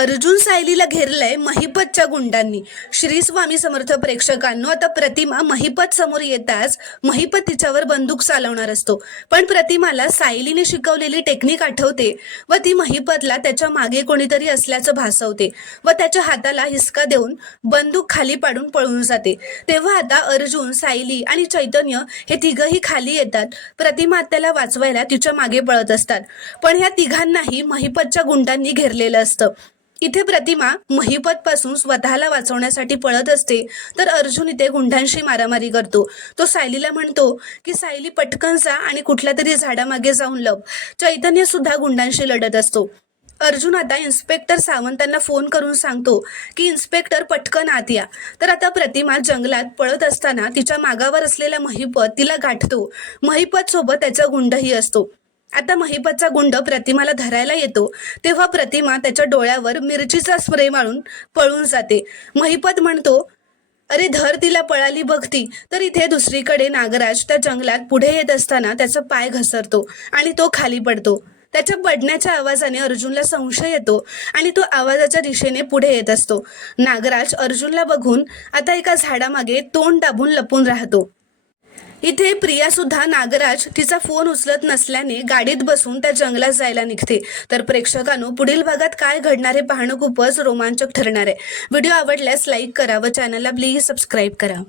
अर्जुन सायलीला घेरलंय महिपतच्या गुंडांनी। श्री स्वामी समर्थ प्रेक्षकांनो, आता प्रतिमा महिपत समोर येताच महिपत तिच्यावर बंदूक चालवणार असतो, पण प्रतिमाला सायलीने शिकवलेली टेक्निक आठवते व ती महिपतला त्याच्या मागे कोणीतरी असल्याचं भासवते व त्याच्या हाताला हिसका देऊन बंदूक खाली पाडून पळून जाते। तेव्हा आता अर्जुन, सायली आणि चैतन्य हे तिघही खाली येतात। प्रतिमा त्याला वाचवायला तिच्या मागे पळत असतात, पण ह्या तिघांनाही महिपतच्या गुंडांनी घेरलेलं असतं। इथे प्रतिमा महिपत पासून स्वतःला वाचवण्यासाठी पळत असते, तर अर्जुन इथे गुंडांशी मारामारी करतो। तो सायलीला म्हणतो की सायली पटकन जा आणि कुठल्या तरी झाडामागे जाऊन लप। चैतन्य सुद्धा गुंडांशी लढत असतो। अर्जुन आता इन्स्पेक्टर सावंतांना फोन करून सांगतो की इन्स्पेक्टर पटकन आत या। तर आता प्रतिमा जंगलात पळत असताना तिच्या मागावर असलेला महिपत तिला गाठतो। महिपत सोबत त्याचा गुंडही असतो। आता महिपतचा गुंड प्रतिमाला धरायला येतो, तेव्हा प्रतिमा त्याच्या डोळ्यावर मिरचीचा स्प्रे मारून पळून जाते। महिपत म्हणतो, अरे धर तिला, पळाली बघती। तर इथे दुसरीकडे नागराज त्या जंगलात पुढे येत असताना त्याचा पाय घसरतो आणि तो खाली पडतो। त्याच्या पडण्याच्या आवाजाने अर्जुनला संशय येतो आणि तो आवाजाच्या दिशेने पुढे येत असतो। नागराज अर्जुनला बघून आता एका झाडामागे तोंड दाबून लपून राहतो। इथे प्रिया सुद्धा नागराज तिचा फोन उचलत नसल्याने गाडीत बसून त्या जंगलात जायला निघते। तर प्रेक्षकांनो, पुढील भागात काय घडणार आहे पाहणं खूपच रोमांचक ठरणार आहे। व्हिडिओ आवडल्यास लाईक करा व चॅनलला प्लीज सबस्क्राईब करा।